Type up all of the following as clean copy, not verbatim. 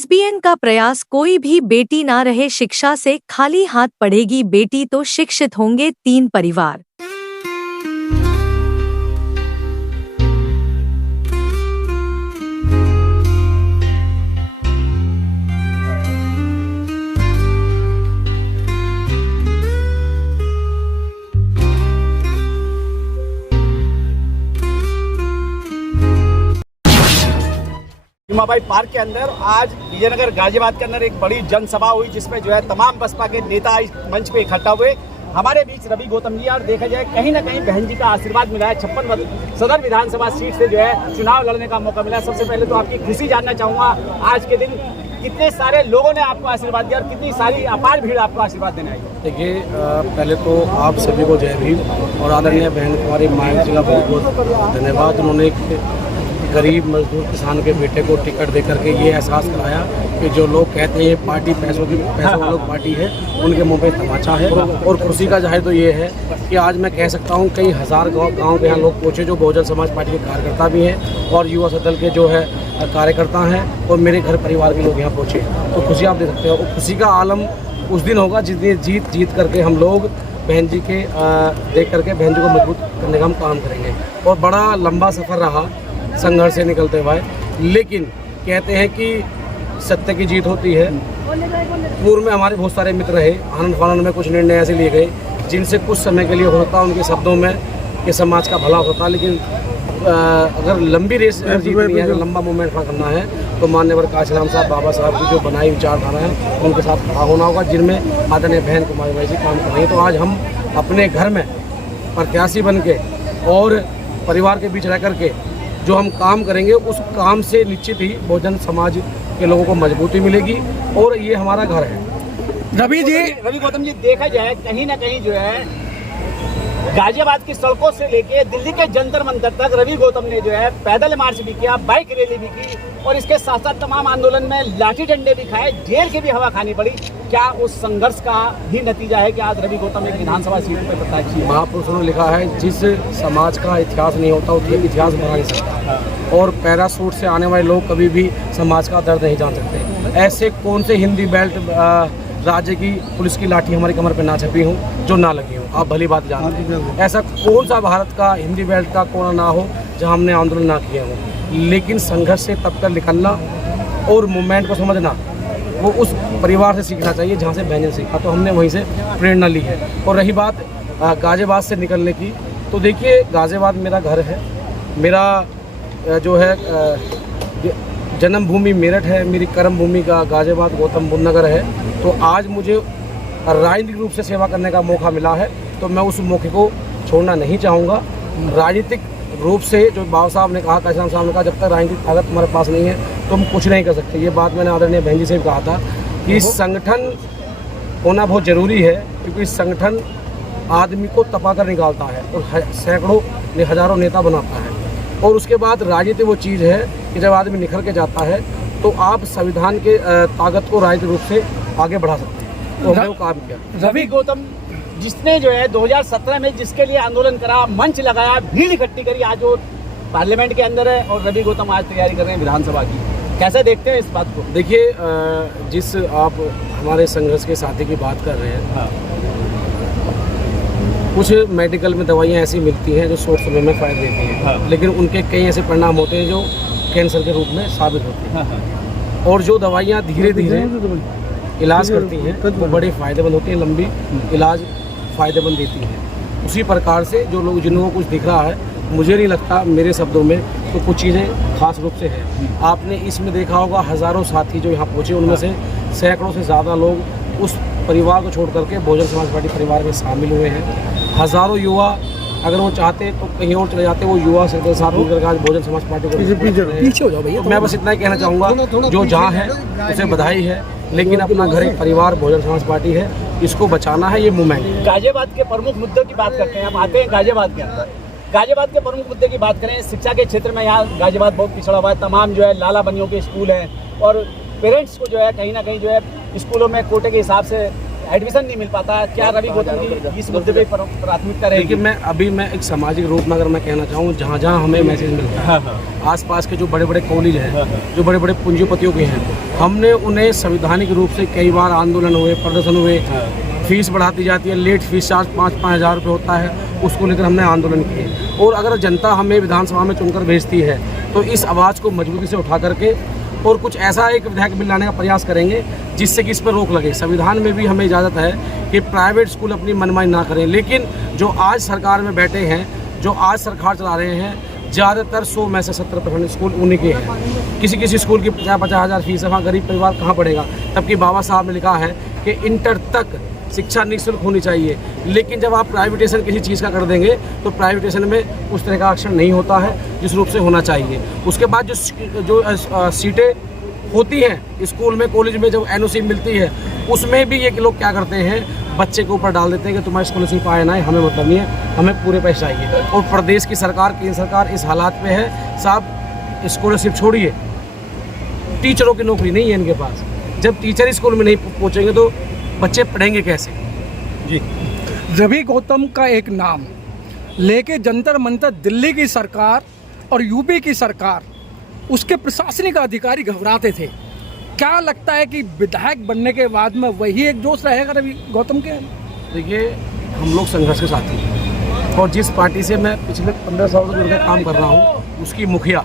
SBN का प्रयास कोई भी बेटी ना रहे शिक्षा से खाली हाथ पढ़ेगी बेटी तो शिक्षित होंगे 3 परिवार। हिमाबाई पार्क के अंदर आज विजयनगर गाजियाबाद के अंदर एक बड़ी जनसभा हुई, जिसमें जो है तमाम बसपा के नेता इस मंच पे इकट्ठा हुए। हमारे बीच रवि गौतम जी, और देखा जाए कहीं ना कहीं बहन जी का आशीर्वाद मिला है। 56 सदर विधानसभा सीट से जो है चुनाव लड़ने का मौका मिला। सबसे पहले तो आपकी खुशी जानना चाहूँगा, आज के दिन कितने सारे लोगों ने आपको आशीर्वाद दिया और कितनी सारी अपार भीड़ आपको आशीर्वाद देने आई। देखिए, पहले तो आप सभी को जय भीम और आदरणीय बहन कुमारी माया जी का बहुत बहुत धन्यवाद। उन्होंने एक गरीब मजदूर किसान के बेटे को टिकट दे करके ये एहसास कराया कि जो लोग कहते हैं पार्टी पैसों वालों की पार्टी है, उनके मुंह पे तमाचा है। और खुशी का जाहिर तो ये है कि आज मैं कह सकता हूँ कई हज़ार गाँव के यहाँ लोग पहुँचे जो बहुजन समाज पार्टी के कार्यकर्ता भी हैं और युवा सदल के जो है कार्यकर्ता हैं, और मेरे घर परिवार के लोग यहाँ पहुँचे। तो खुशी आप दे सकते हो। और खुशी का आलम उस दिन होगा जिस दिन जीत करके हम लोग बहन जी के देख करके बहन जी को मजबूत करने का हम काम करेंगे। और बड़ा लंबा सफ़र रहा संघर्ष से निकलते हुए, लेकिन कहते हैं कि सत्य की जीत होती है। पूर्व में हमारे बहुत सारे मित्र रहे, आनंद फानंद में कुछ निर्णय ऐसे लिए गए जिनसे कुछ समय के लिए होता, उनके शब्दों में कि समाज का भला होता। लेकिन अगर लंबी रेस जीतनी है, लंबा मूवमेंट खड़ा करना है, तो मान्यवर काशीराम साहब बाबा साहब की जो बनाई विचारधारा है उनके साथ खड़ा होना होगा, जिनमें आदरणीय बहन कुमारी बाई जी काम कर रही है। तो आज हम अपने घर में प्रत्याशी बन के और परिवार के बीच रह करके जो हम काम करेंगे, उस काम से निश्चित ही बहुजन समाज के लोगों को मजबूती मिलेगी और ये हमारा घर है। रवि गौतम जी, देखा जाए कहीं ना कहीं जो है गाजियाबाद की सड़कों से लेके दिल्ली के जंतर मंतर तक रवि गौतम ने जो है पैदल मार्च भी किया, बाइक रैली भी की, और इसके साथ साथ तमाम आंदोलन में लाठी डंडे भी खाए, जेल की भी हवा खानी पड़ी। क्या उस संघर्ष का भी नतीजा है कि आज रवि गौतम एक विधानसभा सीट पर प्रत्याशी है? महापुरुषों ने लिखा है, जिस समाज का इतिहास नहीं होता उसके इतिहास बना नहीं सकता। और पैरासूट से आने वाले लोग कभी भी समाज का दर्द नहीं जान सकते। ऐसे कौन से हिंदी बेल्ट राज्य की पुलिस की लाठी हमारी कमर पे ना छपी हो जो ना लगी हो, आप भली बात जानते हैं। ऐसा कौन सा भारत का हिंदी बेल्ट का कोना ना हो जहां हमने आंदोलन ना किए हो। लेकिन संघर्ष से तब तक निकलना और मूवमेंट को समझना, वो उस परिवार से सीखना चाहिए जहाँ से बहन ने सीखा। तो हमने वहीं से प्रेरणा ली है। और रही बात गाजियाबाद से निकलने की, तो देखिए गाजियाबाद मेरा घर है, मेरा जो है जन्मभूमि मेरठ है, मेरी कर्म भूमि का गाजियाबाद गौतम बुद्ध नगर है। तो आज मुझे राजनीतिक रूप से सेवा करने का मौका मिला है, तो मैं उस मौके को छोड़ना नहीं चाहूँगा। राजनीतिक रूप से जो बाबा साहब ने कहा, काशीराम साहब ने कहा, जब तक राजनीतिक ताकत तुम्हारे पास नहीं है तो हम कुछ नहीं कर सकते। ये बात मैंने आदरणीय बहन जी से भी कहा था कि संगठन होना बहुत ज़रूरी है, क्योंकि संगठन आदमी को तपा कर निकालता है और सैकड़ों हज़ारों नेता बनाता है। और उसके बाद राजनीति वो चीज़ है कि जब आदमी निखर के जाता है तो आप संविधान के ताकत को राजनीतिक रूप से आगे बढ़ा सकते हैं। तो हमने वो काम किया। रवि गौतम जिसने जो है 2017 में जिसके लिए आंदोलन करा, मंच लगाया, भीड़ इकट्ठी करी, आज वो पार्लियामेंट के अंदर है, और रवि गौतम आज तैयारी कर रहे हैं विधानसभा की। कैसे देखते हैं इस बात को? देखिए, जिस आप हमारे संघर्ष के साथी की बात कर रहे हैं, कुछ मेडिकल में दवाइयाँ ऐसी मिलती हैं जो शॉर्ट समय में फ़ायदा देती हैं, लेकिन उनके कई ऐसे परिणाम होते हैं जो कैंसर के रूप में साबित होते हैं। और जो दवाइयाँ धीरे धीरे इलाज करती हैं वो बड़े फ़ायदेमंद होती हैं, लंबी इलाज फ़ायदेमंद देती हैं। उसी प्रकार से जो लोग जिनको कुछ दिख रहा है, मुझे नहीं लगता मेरे शब्दों में तो कुछ चीज़ें खास रूप से है। आपने इसमें देखा होगा हज़ारों साथी जो यहाँ पहुँचे, उनमें से सैकड़ों से ज़्यादा लोग उस परिवार को छोड़ करके बहुजन समाज पार्टी परिवार में शामिल हुए हैं। हज़ारों युवा अगर वो चाहते तो कहीं और चले जाते, वो युवा से साथ मिलकर आज बहुजन समाज पार्टी को पीछे हो जाओ भैया। मैं बस इतना ही कहना चाहूँगा, जो जहाँ है उसे बधाई है, लेकिन अपना घर एक परिवार बहुजन समाज पार्टी है, इसको बचाना है। ये मूवमेंट गाजियाबाद के प्रमुख मुद्दों की बात करते हैं। हम आते हैं गाजियाबाद के अंदर। गाजियाबाद के प्रमुख मुद्दे की बात करें, शिक्षा के क्षेत्र में यहाँ गाजियाबाद बहुत पिछड़ा हुआ है। तमाम जो है लाला बनियों के स्कूल हैं, और पेरेंट्स को जो है कहीं ना कहीं जो है स्कूलों में कोटे के हिसाब से एडमिशन नहीं मिल पाता, क्या रवि गौतम की इस मुद्दे पे प्राथमिकता रहेगी? देखिए मैं एक सामाजिक रूप में अगर मैं कहना चाहूँ, जहाँ जहाँ हमें मैसेज मिलता है आसपास के जो बड़े बड़े कॉलेज हैं, जो बड़े बड़े पूंजीपतियों के हैं, हमने उन्हें संवैधानिक रूप से कई बार आंदोलन हुए, प्रदर्शन हुए, फीस बढ़ाती जाती है, लेट फीस चार्ज 5-5 हज़ार रुपये होता है, उसको लेकर हमने आंदोलन किए। और अगर जनता हमें विधानसभा में चुनकर भेजती है तो इस आवाज़ को मजबूती से उठा करके और कुछ ऐसा एक विधायक बिल लाने का प्रयास करेंगे जिससे कि इस पर रोक लगे। संविधान में भी हमें इजाज़त है कि प्राइवेट स्कूल अपनी मनमानी ना करें, लेकिन जो आज सरकार में बैठे हैं, जो आज सरकार चला रहे हैं, ज़्यादातर 100 में से 70% स्कूल उन्हीं के हैं। किसी किसी स्कूल की 50-50 हज़ार फीस है, वहाँ गरीब परिवार कहाँ पढ़ेगा? तबकि बाबा साहब ने लिखा है कि इंटर तक शिक्षा निःशुल्क होनी चाहिए। लेकिन जब आप प्राइवेटेशन किसी चीज़ का कर देंगे तो प्राइवेटेशन में उस तरह का आरक्षण नहीं होता है जिस रूप से होना चाहिए। उसके बाद जो सीटें होती हैं स्कूल में, कॉलेज में, जब NOC मिलती है उसमें भी ये लोग क्या करते हैं, बच्चे के ऊपर डाल देते हैं कि तुम्हारी स्कॉलरशिप आए ना, हमें मतलब नहीं है, हमें पूरे पैसे चाहिए। और प्रदेश की सरकार, केंद्र सरकार इस हालात में है, साहब स्कॉलरशिप छोड़िए, टीचरों की नौकरी नहीं है इनके पास। जब टीचर स्कूल में नहीं पहुँचेंगे तो बच्चे पढ़ेंगे कैसे? जी, रवि गौतम का एक नाम लेके जंतर मंतर दिल्ली की सरकार और यूपी की सरकार, उसके प्रशासनिक अधिकारी घबराते थे। क्या लगता है कि विधायक बनने के बाद में वही एक जोश रहेगा रवि गौतम के? देखिए, हम लोग संघर्ष के साथी हैं और जिस पार्टी से मैं पिछले 15 साल से जुड़कर काम कर रहा हूँ उसकी मुखिया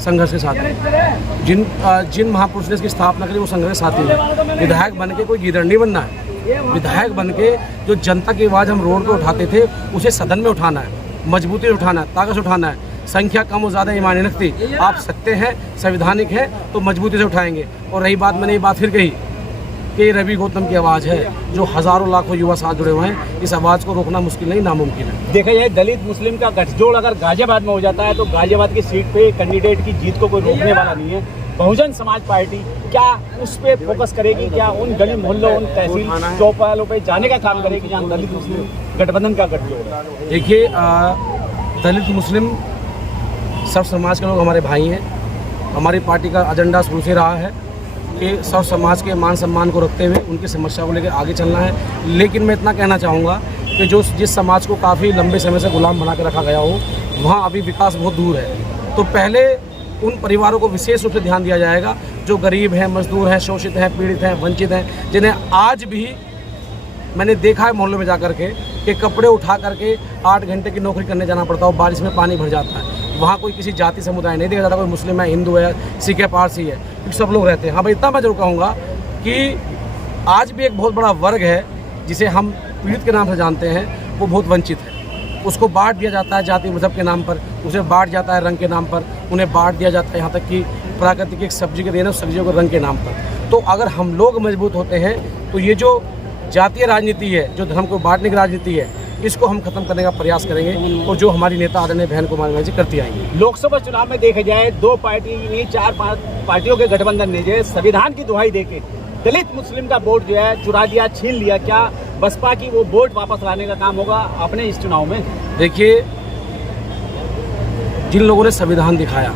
संघर्ष के साथ है। जिन महापुरुष ने इसकी स्थापना करी वो संघर्ष के साथी है। विधायक बन के कोई गीदड़ नहीं बनना है। विधायक बन के जो जनता की आवाज़ हम रोड पे उठाते थे उसे सदन में उठाना है, मजबूती से उठाना है, ताकत से उठाना है। संख्या कम और ज़्यादा ईमानी रखती, आप सकते हैं, संवैधानिक है तो मजबूती से उठाएंगे। और रही बात, मैंने ये बात फिर कही कि रवि गौतम की आवाज़ है जो हज़ारों लाखों युवा साथ जुड़े हुए हैं, इस आवाज़ को रोकना मुश्किल नहीं, नामुमकिन है। देखा जाए दलित मुस्लिम का गठजोड़ अगर गाजियाबाद में हो जाता है तो गाजियाबाद की सीट पे कैंडिडेट की जीत को कोई रोकने वाला नहीं है। बहुजन समाज पार्टी क्या उस पे फोकस करेगी? क्या उन गली मोहल्लों, उन तहसील चौपालों पे जाने का काम करेगी जहाँ दलित मुस्लिम गठबंधन का गठजोड़ है? देखिए, दलित मुस्लिम सब समाज के लोग हमारे भाई हैं। हमारी पार्टी का एजेंडा शुरू से रहा है कि सब समाज के मान सम्मान को रखते हुए उनकी समस्या को लेकर आगे चलना है। लेकिन मैं इतना कहना चाहूँगा कि जिस समाज को काफ़ी लंबे समय से गुलाम बना के रखा गया हो, वहाँ अभी विकास बहुत दूर है। तो पहले उन परिवारों को विशेष रूप से ध्यान दिया जाएगा जो गरीब हैं, मजदूर हैं, शोषित हैं, पीड़ित हैं, वंचित हैं, जिन्हें आज भी मैंने देखा है मोहल्लों में जा कर के कि कपड़े उठा करके 8 घंटे की नौकरी करने जाना पड़ता हो, बारिश में पानी भर जाता है। वहाँ कोई किसी जाति समुदाय नहीं देखा जाता, कोई मुस्लिम है, हिंदू है, सिख है, पारसी है, क्योंकि सब लोग रहते हैं। हाँ भाई, इतना मैं जरूर कहूँगा कि आज भी एक बहुत बड़ा वर्ग है जिसे हम पीड़ित के नाम से जानते हैं, वो बहुत वंचित है। उसको बांट दिया जाता है जाति मजहब के नाम पर, उसे बांट जाता है रंग के नाम पर, उन्हें बांट दिया जाता है यहाँ तक कि प्राकृतिक एक सब्जी के देना, सब्जियों के रंग के नाम पर। तो अगर हम लोग मजबूत होते हैं तो ये जो जातीय राजनीति है, जो धर्म को बांटने की राजनीति है, इसको हम खत्म करने का प्रयास करेंगे और जो हमारी नेता आदरणीय बहन कुमारी मांझी करती आएंगी। लोकसभा चुनाव में देखा जाए 2 पार्टी नहीं 4-5 पार्टियों के गठबंधन ने जो संविधान की दुहाई देके दलित मुस्लिम का वोट जो है चुरा लिया, छीन लिया। क्या बसपा की वो वोट वापस लाने का काम होगा अपने इस चुनाव में? देखिए, जिन लोगों ने संविधान दिखाया,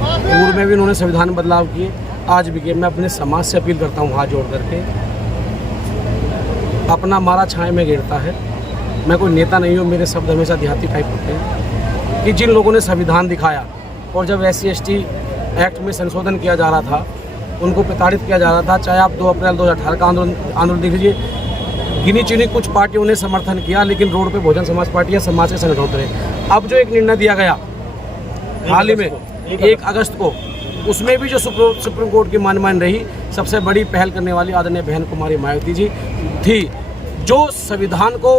पूर्व में भी उन्होंने संविधान में बदलाव किए, आज भी किए। मैं अपने समाज से अपील करता हूँ हाथ जोड़ करके, अपना मारा छाए में गिरता है। मैं कोई नेता नहीं हूँ, मेरे शब्द हमेशा देहाती टाइप होते हैं कि जिन लोगों ने संविधान दिखाया और जब SC/ST एक्ट में संशोधन किया जा रहा था, उनको प्रताड़ित किया जा रहा था। चाहे आप 2 अप्रैल 2018 का आंदोलन देख लीजिए, गिनी चुनी कुछ पार्टियों ने समर्थन किया, लेकिन रोड पे बहुजन समाज पार्टी या समाज के संगठन उतरे। अब जो एक निर्णय दिया गया हाल ही में 1 अगस्त को, उसमें भी जो सुप्रीम कोर्ट की मानमान रही, सबसे बड़ी पहल करने वाली आदरणीय बहन कुमारी मायावती जी थी, जो संविधान को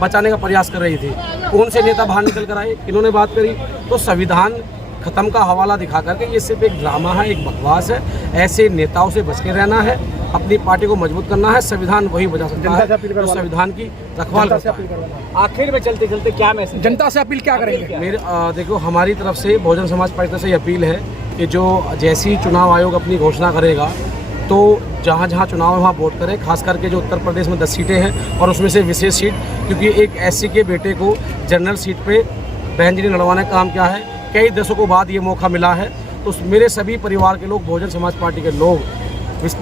बचाने का प्रयास कर रही थी। कौन से नेता बाहर निकल कर आए, इन्होंने बात करी, तो संविधान खत्म का हवाला दिखा करके ये सिर्फ एक ड्रामा है, एक बकवास है। ऐसे नेताओं से बच के रहना है, अपनी पार्टी को मजबूत करना है। संविधान वही बचा सकता है जो संविधान की रखवाल करता है। आखिर में चलते चलते क्या मैसेज जनता से अपील क्या करेंगे? मेरे देखो, हमारी तरफ से बहुजन समाज पार्टी से ये अपील है कि जो जैसी चुनाव आयोग अपनी घोषणा करेगा तो जहाँ जहाँ चुनाव है वहाँ वोट करें। खास करके जो उत्तर प्रदेश में 10 सीटें हैं और उसमें से विशेष सीट, क्योंकि एक SC के बेटे को जनरल सीट पे बहन जी ने लड़वाने का काम किया है। कई दशकों बाद ये मौका मिला है, तो मेरे सभी परिवार के लोग, बहुजन समाज पार्टी के लोग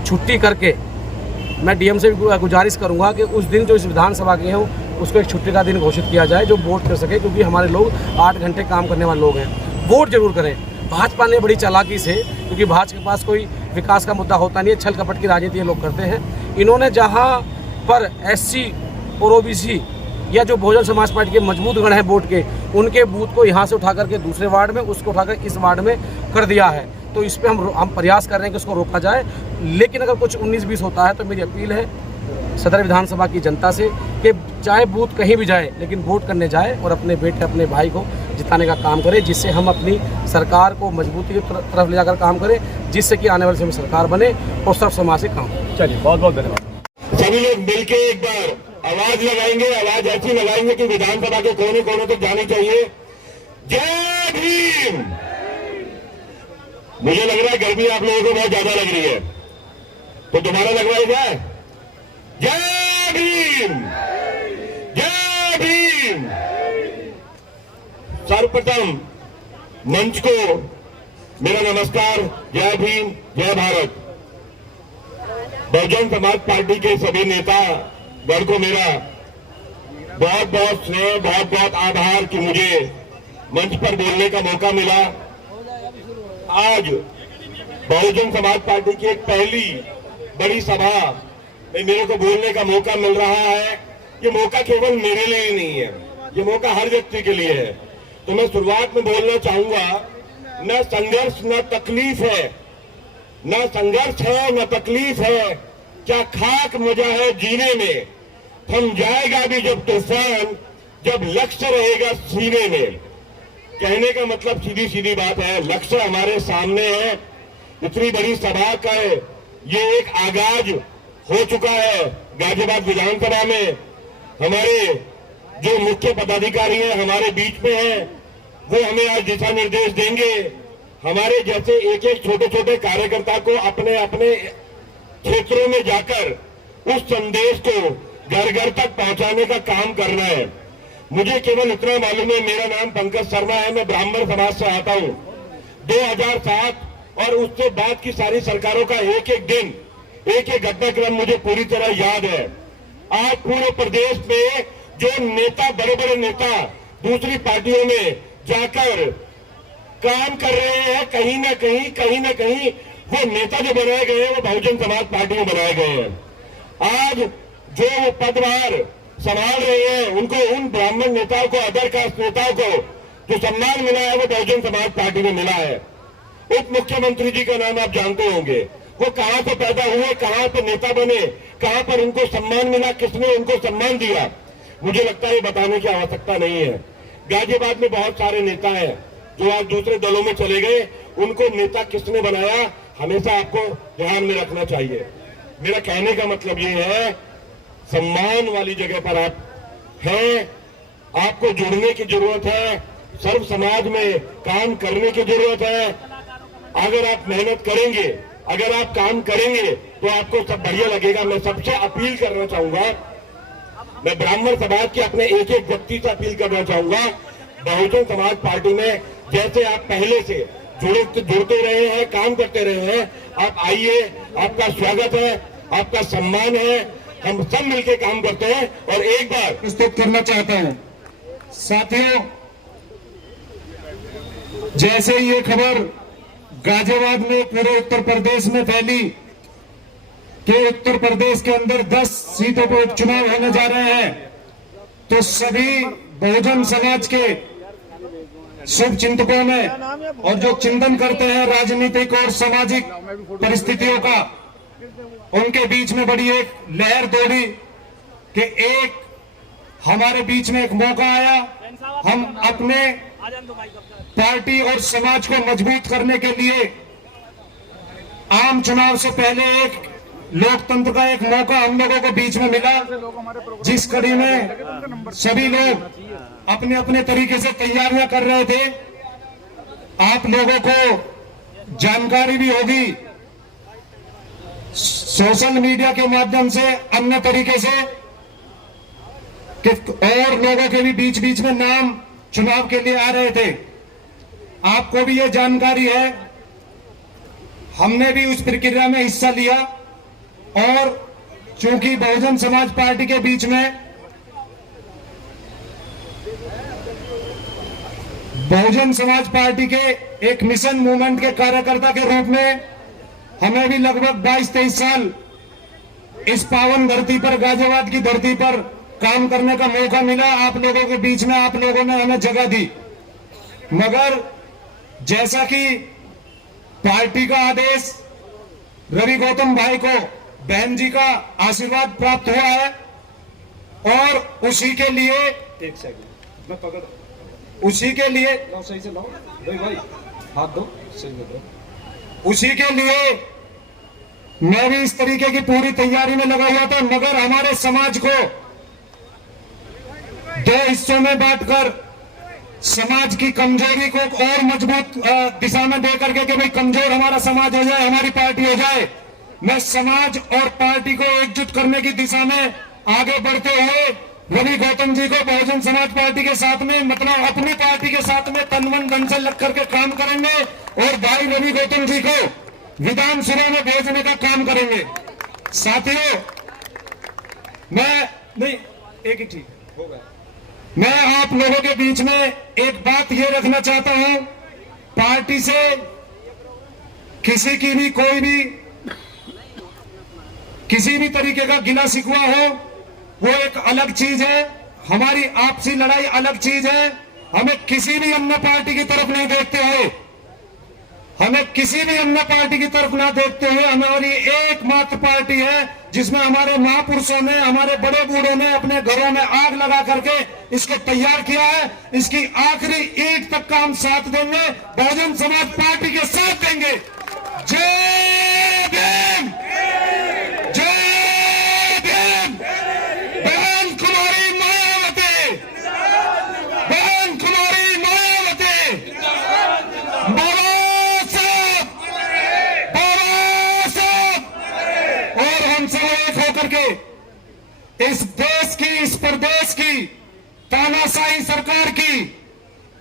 छुट्टी करके मैं डीएम से भी गुजारिश करूंगा कि उस दिन जो इस विधानसभा के हो उसको एक छुट्टी का दिन घोषित किया जाए जो वोट कर सके, क्योंकि हमारे लोग 8 घंटे काम करने वाले लोग हैं। वोट जरूर करें। भाजपा ने बड़ी चालाकी से, क्योंकि भाजपा के पास कोई विकास का मुद्दा होता नहीं है, छल कपट की राजनीति ये लोग करते हैं। इन्होंने जहाँ पर SC और OBC या जो बहुजन समाज पार्टी के मजबूत गण हैं वोट के, उनके बूथ को यहाँ से उठा करके दूसरे वार्ड में, उसको उठाकर इस वार्ड में कर दिया है। तो इस पर हम प्रयास कर रहे हैं कि उसको रोका जाए। लेकिन अगर कुछ 19-20 होता है तो मेरी अपील है सदर विधानसभा की जनता से कि चाहे बूथ कहीं भी जाए लेकिन वोट करने जाए और अपने बेटे अपने भाई को जिताने का काम करें, जिससे हम अपनी सरकार को मजबूती की तरफ ले जाकर काम करें, जिससे कि आने वाले समय में सरकार बने और सब समाज से काम हो। चलिए, बहुत बहुत धन्यवाद। सभी लोग मिलके एक बार आवाज लगाएंगे, आवाज ऐसी लगाएंगे कि विधानसभा के कोने कोने तक जानी चाहिए। जय भीम। मुझे लग रहा है गर्मी आप लोगों को बहुत ज्यादा लग रही है, तो दोबारा लगवाई जाए। जय भीम, जय भीम। सर्वप्रथम मंच को मेरा नमस्कार। जय भीम, जय भारत। बहुजन समाज पार्टी के सभी नेता गण को मेरा बहुत बहुत स्नेह, बहुत बहुत आभार कि मुझे मंच पर बोलने का मौका मिला। आज बहुजन समाज पार्टी की एक पहली बड़ी सभा में मेरे को बोलने का मौका मिल रहा है। ये मौका केवल मेरे लिए ही नहीं है, ये मौका हर व्यक्ति के लिए है। तो मैं शुरुआत में बोलना चाहूंगा, न संघर्ष न तकलीफ है, न संघर्ष है न तकलीफ है, क्या खाक मजा है जीने में। थम जाएगा भी जब तूफान, जब लक्ष्य रहेगा सीने में। कहने का मतलब सीधी सीधी बात है, लक्ष्य हमारे सामने है। इतनी बड़ी सभा का ये एक आगाज हो चुका है। गाजियाबाद विधानसभा में हमारे जो मुख्य पदाधिकारी हैं हमारे बीच में हैं, वो हमें आज दिशा निर्देश देंगे। हमारे जैसे एक एक छोटे छोटे कार्यकर्ता को अपने अपने क्षेत्रों में जाकर उस संदेश को घर घर तक पहुंचाने का काम करना है। मुझे केवल इतना मालूम है, मेरा नाम पंकज शर्मा है, मैं ब्राह्मण समाज से आता हूं। 2007 और उससे बाद की सारी सरकारों का एक एक दिन, एक एक घटनाक्रम मुझे पूरी तरह याद है। आज पूरे प्रदेश में जो नेता, बड़े बड़े नेता दूसरी पार्टियों में जाकर काम कर रहे हैं, कहीं ना कहीं वो नेता जो बनाए गए हैं वो बहुजन समाज पार्टी में बनाए गए हैं। आज जो वो पदभार संभाल रहे हैं उनको, उन ब्राह्मण नेताओं को, अदर कास्ट नेताओं को जो सम्मान मिला है वो बहुजन समाज पार्टी में मिला है। उप मुख्यमंत्री जी का नाम आप जानते होंगे, वो कहां से पैदा हुए, कहां पर नेता बने, कहां पर उनको सम्मान मिला, किसने उनको सम्मान दिया, मुझे लगता है ये बताने की आवश्यकता नहीं है। गाजियाबाद में बहुत सारे नेता हैं जो आज दूसरे दलों में चले गए, उनको नेता किसने बनाया हमेशा आपको ध्यान में रखना चाहिए। मेरा कहने का मतलब ये है, सम्मान वाली जगह पर आप हैं, आपको जुड़ने की जरूरत है, सर्व समाज में काम करने की जरूरत है। अगर आप मेहनत करेंगे, अगर आप काम करेंगे तो आपको सब बढ़िया लगेगा। मैं सबसे अपील करना चाहूंगा, मैं ब्राह्मण समाज के अपने एक एक व्यक्ति से अपील करना चाहूंगा, बहुजन समाज पार्टी में जैसे आप पहले से जुड़ते रहे हैं, काम करते रहे हैं, आप आइए, आपका स्वागत है, आपका सम्मान है। हम सब मिलकर काम करते हैं। और एक बार प्रस्तुत करना चाहता हूं साथियों, जैसे ये खबर गाजियाबाद में पूरे उत्तर प्रदेश में फैली कि उत्तर प्रदेश के अंदर 10 सीटों पर उपचुनाव होने जा रहे हैं, तो सभी बहुजन समाज के शुभ चिंतकों में और जो चिंतन करते हैं राजनीतिक और सामाजिक परिस्थितियों का, उनके बीच में बड़ी एक लहर दौड़ी कि एक हमारे बीच में एक मौका आया, हम अपने पार्टी और समाज को मजबूत करने के लिए आम चुनाव से पहले एक लोकतंत्र का एक मौका हम लोगों को बीच में मिला, जिस कड़ी में सभी लोग अपने अपने तरीके से तैयारियां कर रहे थे। आप लोगों को जानकारी भी होगी सोशल मीडिया के माध्यम से, अन्य तरीके से, कि और लोगों के भी बीच बीच में नाम चुनाव के लिए आ रहे थे। आपको भी ये जानकारी है, हमने भी उस प्रक्रिया में हिस्सा लिया और चूंकि बहुजन समाज पार्टी के बीच में बहुजन समाज पार्टी के एक मिशन मूवमेंट के कार्यकर्ता के रूप में हमें भी लगभग 22-23 साल इस पावन धरती पर, गाजियाबाद की धरती पर काम करने का मौका मिला। आप लोगों के बीच में आप लोगों ने हमें जगह दी, मगर जैसा कि पार्टी का आदेश रवि गौतम भाई को बहन जी का आशीर्वाद प्राप्त हुआ है और उसी के लिए एक सेकंड मैं पकड़ उसी के लिए लाओ, सही से लाओ भाई हाथ दो, सही से दो। उसी के लिए मैं भी इस तरीके की पूरी तैयारी में लगा हुआ था, मगर हमारे समाज को दो हिस्सों में बांटकर समाज की कमजोरी को और मजबूत दिशा में दे करके कि भाई कमजोर हमारा समाज हो जाए, हमारी पार्टी हो जाए, मैं समाज और पार्टी को एकजुट करने की दिशा में आगे बढ़ते हुए रवि गौतम जी को बहुजन समाज पार्टी के साथ में, मतलब अपनी पार्टी के साथ में तन मन धन से लग करके काम करेंगे और भाई रवि गौतम जी को विधानसभा में भेजने का काम करेंगे। साथियों, मैं नहीं एक ही ठीक हो गया। मैं आप लोगों के बीच में एक बात ये रखना चाहता हूं, पार्टी से किसी की भी कोई भी किसी भी तरीके का गिला शिकवा हो वो एक अलग चीज है, हमारी आपसी लड़ाई अलग चीज है। हमें किसी भी अन्य पार्टी की तरफ नहीं देखते हुए, हमें किसी भी अन्य पार्टी की तरफ ना देखते हुए हमारी एकमात्र पार्टी है जिसमें हमारे महापुरुषों ने, हमारे बड़े बूढ़ों ने अपने घरों में आग लगा करके इसको तैयार किया है। इसकी आखिरी ईंट तक का हम साथ देंगे, बहुजन समाज पार्टी के साथ देंगे। जय भीम, जय भीम। बहन कुमारी मायावती, बहन कुमारी मायावती, बाबा साहब, और हम सब एक होकर के इस देश की, इस प्रदेश की तानाशाही सरकार की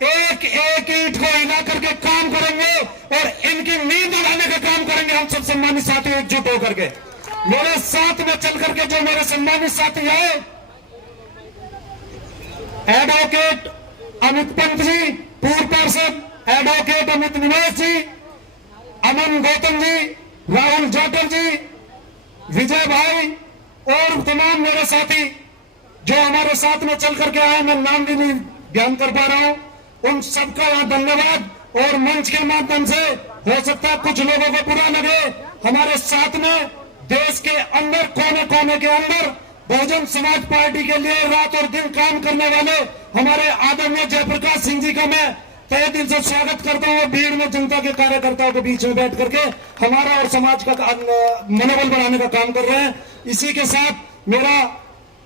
एक एक ईंट को हिला करके काम करेंगे और इनकी नींद उड़ाने का काम करेंगे। हम सब सम्मानित साथी एकजुट होकर के, मेरे साथ में चल करके जो मेरे सम्मानित साथी है, एडवोकेट अमित पंत जी, पूर्व पार्षद एडवोकेट अमित निवास जी, अमन गौतम जी, राहुल जाटव जी, विजय भाई और तमाम मेरे साथी जो हमारे साथ में चल करके आए, मैं नाम भी नहीं ध्यान कर पा रहा हूं, उन सबका यहाँ धन्यवाद। और मंच के माध्यम से हो सकता है कुछ लोगों को बुरा लगे, हमारे साथ में देश के अंदर कोने कोने के अंदर बहुजन समाज पार्टी के लिए रात और दिन काम करने वाले हमारे आदरणीय जयप्रकाश सिंह जी का मैं तहे दिल से स्वागत करता हूँ। भीड़ में जनता के कार्यकर्ताओं के बीच में बैठ करके हमारा और समाज का मनोबल बढ़ाने का काम कर रहे हैं। इसी के साथ मेरा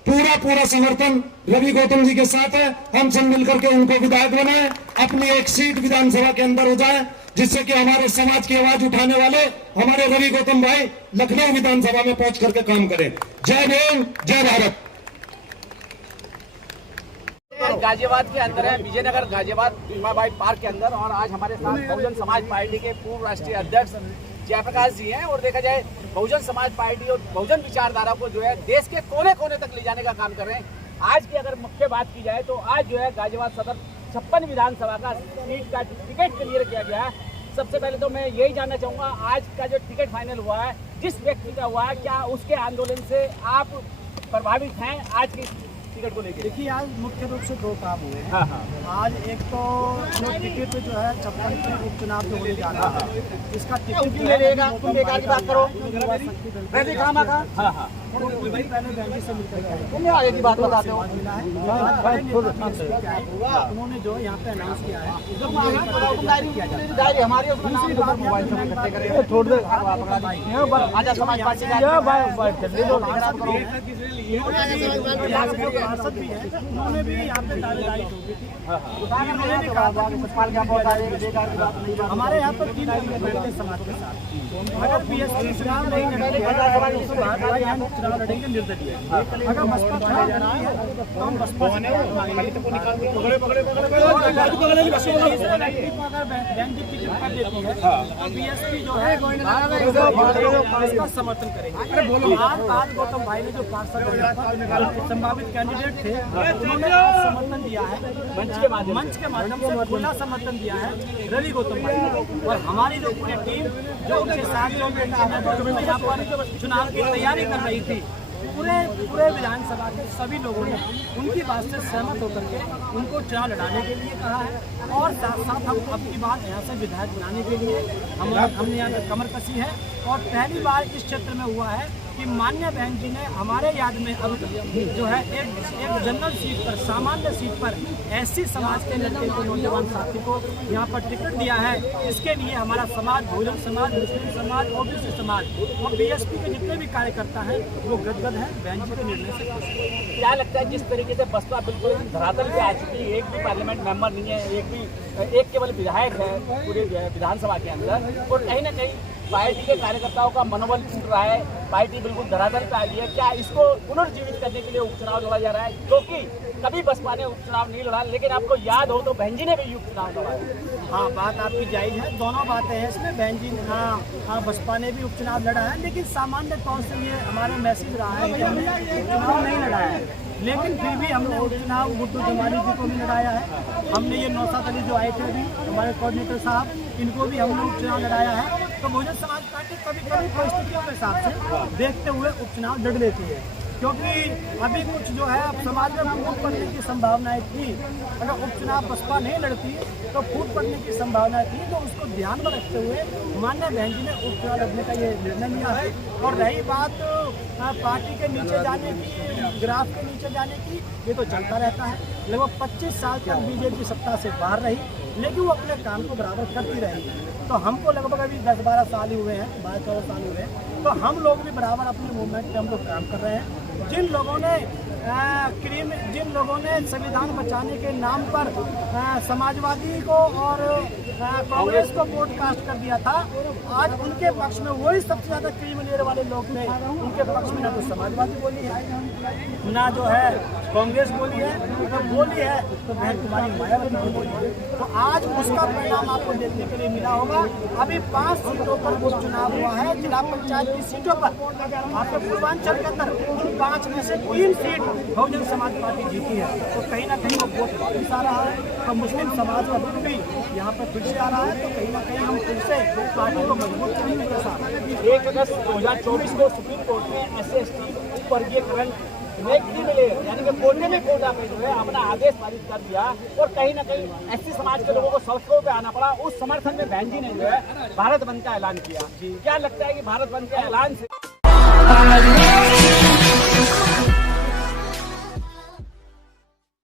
पूरा समर्थन रवि गौतम जी के साथ है। हम सब मिलकर के उनको विधायक बनाए, अपनी एक सीट विधानसभा के अंदर हो जाए, जिससे कि हमारे समाज की आवाज उठाने वाले हमारे रवि गौतम भाई लखनऊ विधानसभा में पहुंच करके काम करें। जय भीम, जय भारत। गाजियाबाद के अंदर है, विजयनगर गाजियाबाद भीमाबाई पार्क के अंदर, और आज हमारे साथ बहुजन समाज पार्टी के पूर्व राष्ट्रीय अध्यक्ष जयप्रकाश जी हैं। और देखा जाए बहुजन समाज पार्टी और बहुजन विचारधारा को जो है देश के कोने कोने तक ले जाने का काम कर रहे हैं। आज की अगर मुख्य बात की जाए तो आज जो है गाजियाबाद सदर 56 विधानसभा का सीट का टिकट क्लियर किया गया है। सबसे पहले तो मैं यही जानना चाहूँगा, आज का जो टिकट फाइनल हुआ है, जिस व्यक्ति का हुआ है, क्या उसके आंदोलन से आप प्रभावित हैं आज की टिकट को लेकर? देखिए, आज मुख्य रूप से दो काम हुए हैं। आज एक तो जो टिकट जो है 56 में उपचुनाव जो होने जा रहा है, इसका टिकट की बात करो, पहले बैंडी से मिलकर आगे की बात बताते हो। उन्होंने जो यहाँ पे अनाउंस किया है, हमारी पार्षद भी है, उन्होंने भी यहाँ पे दावेदारी ठोकी थी। हमारे यहाँ पर 3 समाज के साथ अगर PSC चुनाव नहीं चुनाव लड़ेंगे निर्दलीय। अगर बसपा चुनाव लड़ती है तो हम बसपा से अगर बैंक की टिकट कर देती है तो बीएसपी जो है इसका समर्थन करेंगे। आज गौतम भाई ने जो पार्षद संभावित कैंडिडेट थे उन्होंने समर्थन दिया है मंच के माध्यम से खुला समर्थन दिया है रवि गौतम भाई को। और हमारी जो पूरी टीम जो उनके साथ यहाँ पर चुनाव की तैयारी कर रही थी, पूरे विधानसभा के सभी लोगों ने उनकी बात से सहमत होकर के उनको चुनाव लड़ाने के लिए कहा है। और साथ साथ हम अब की बात यहाँ से विधायक बनाने के लिए हमने यहाँ पर कमर कसी है। और पहली बार इस क्षेत्र में हुआ है कि माननीय बहन जी ने हमारे याद में अब जो है एक जनरल सीट पर, सामान्य सीट पर एससी समाज के लड़के को, नौजवान साथी को यहाँ पर टिकट दिया है। इसके लिए हमारा समाज, बहुजन समाज, मुस्लिम समाज, ओबीसी समाज और बीएसपी के जितने भी कार्यकर्ता हैं वो गदगद है बहन जी के निर्णय से खुश है। क्या लगता है जिस तरीके से बसपा बिल्कुल धरातल पे आ चुकी है, एक भी पार्लियामेंट मेंबर नहीं है, एक केवल विधायक है पूरे विधानसभा के अंदर, और कहीं ना कहीं पार्टी के कार्यकर्ताओं का मनोबल टूट रहा है, पार्टी बिल्कुल धरातल पे आ गई है। क्या इसको पुनर्जीवित करने के लिए उपचुनाव लड़ा जा रहा है? क्योंकि कभी बसपा ने उपचुनाव नहीं लड़ा, लेकिन आपको याद हो तो बहन जी ने भी उपचुनाव लड़ा है। हाँ, बात आपकी जायज है, दोनों बातें हैं इसमें। बहन जी हाँ बसपा ने भी उपचुनाव लड़ा है, लेकिन सामान्य तौर से ये हमारा मैसेज रहा है कि हमने उपचुनाव नहीं लड़ाया है। लेकिन फिर भी हमने उपचुनाव गुड्डू जमाली जी को भी लड़ाया है। हमने ये नौशाद अली जो आए थे अभी हमारे कोऑर्डिनेटर साहब, इनको भी हमने उपचुनाव लड़ाया है। तो बहुजन समाज पार्टी कभी कभी परिस्थितियों के हिसाब से देखते हुए उपचुनाव लड़ लेती है, क्योंकि अभी कुछ जो है अब समाज में फूट पड़ने की संभावनाएं थी। अगर उपचुनाव बसपा नहीं लड़ती तो फूट पड़ने की संभावनाएं थी, तो उसको ध्यान में रखते हुए माननीय बहन जी ने उपचुनाव लड़ने का ये निर्णय लिया है। और रही बात पार्टी के नीचे जाने की, ग्राफ के नीचे जाने की, ये तो चलता रहता है। लगभग 25 साल तक बीजेपी सत्ता से बाहर रही, लेकिन वो अपने काम को बराबर करती रही। तो हमको लगभग अभी 10-12 साल ही हुए हैं, 12-14 साल हुए हैं, तो हम लोग भी बराबर अपने मूवमेंट पे हम लोग काम कर रहे हैं। जिन लोगों ने संविधान बचाने के नाम पर समाजवादी को और कांग्रेस को वोट कास्ट कर दिया था, आज उनके पक्ष में वही सबसे ज्यादा क्रिमिनल वाले लोग थे। उनके पक्ष में ना तो समाजवादी बोली है, ना जो है कांग्रेस बोली है, तो बोली है तो बहन कुमारी मायावती की बोली है। तो आज उसका परिणाम आपको देखने के लिए मिला होगा। अभी 5 सीटों पर उपचुनाव हुआ है, जिला पंचायत की सीटों पर। आपके पूर्वांचल के अंदर 5 में से 3 सीट बहुजन समाज पार्टी जीती है। तो कहीं ना कहीं वो वोट वापस आ रहा है, तो मुस्लिम समाज का वोट भी यहाँ पर फिर से आ रहा है। तो कहीं ना कहीं हम फिर से पार्टी को मजबूत करने के साथ 1 अगस्त 2024 को सुप्रीम कोर्ट ने SC/ST वर्गीकरण क्रिमिनल यानी कि कोटे में कोटा में जो है अपना आदेश पारित कर दिया, और कहीं ना कहीं एससी समाज के लोगों को सड़कों पे आना पड़ा। उस समर्थन में बहन जी ने जो है भारत बंद का ऐलान किया। क्या लगता है कि भारत बंद के ऐलान से